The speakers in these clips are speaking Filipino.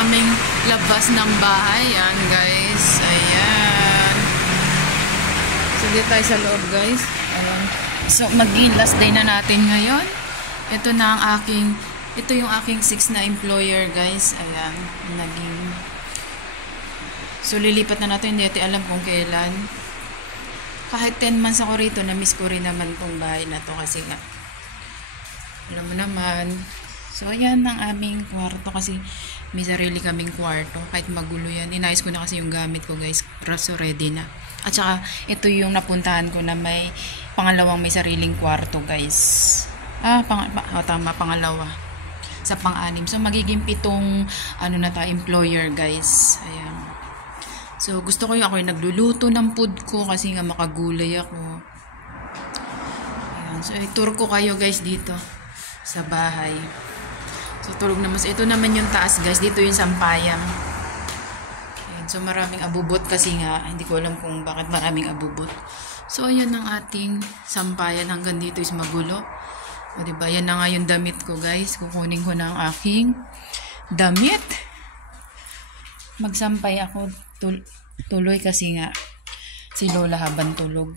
aming labas ng bahay. Yan, guys. Ayan. So, dito tayo sa loob, guys. Ayan. So, maging last day na natin ngayon. Ito na ang ito yung aking 6 na employer, guys. Ayan. So, lilipat na natin. Hindi natin alam kung kailan. Kahit 10 months ako rito, na-miss ko rin naman tong bahay na to kasi nga, alam mo naman. So, ayan ang aming kwarto kasi may sarili kaming kwarto. Kahit magulo yan. Inayos ko na kasi yung gamit ko, guys. So, ready na. At saka, ito yung napuntahan ko na may pangalawang may sariling kwarto, guys. Tama, pangalawa. Sa pang-anim. So, magiging 7 employer, guys. Ayan. So, gusto ko yung ako yung nagluluto ng food ko kasi nga makagulay ako. Ayan. So, i-tour ko kayo, guys, dito sa bahay. So, tulog naman. So, ito naman yung taas, guys. Dito yung sampayan. Ayan. So, maraming abubot kasi nga, hindi ko alam kung bakit maraming abubot. So, ayan ang ating sampayan. Hanggang dito is magulo. O, diba? Yan na nga yung damit ko, guys. Kukunin ko na ang aking damit. Magsampay ako tuloy kasi nga si Lola habang tulog.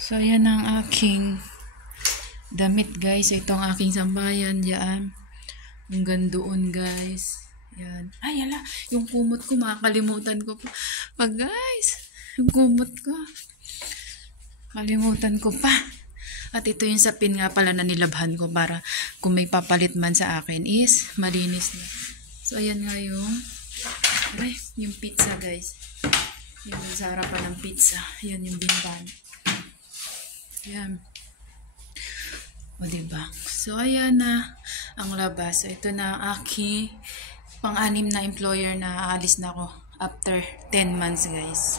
So, ayan ang aking damit, guys. Ito ang aking sambayan diyan. Hanggang doon, guys. Yan. Ay, ala. Yung kumot ko, makakalimutan ko pa. Guys. Yung kumot ko. Kalimutan ko pa. At ito yung sapin nga pala na nilabhan ko para kung may papalit man sa akin is malinis na. So, ayan nga yung pizza, guys. Yung sa harapan ng pizza. Yan yung bintan. Yan. O, diba? So, ayan na ang labas. So, ito na ang aking pang-anim na employer na aalis na ako after 10 months, guys.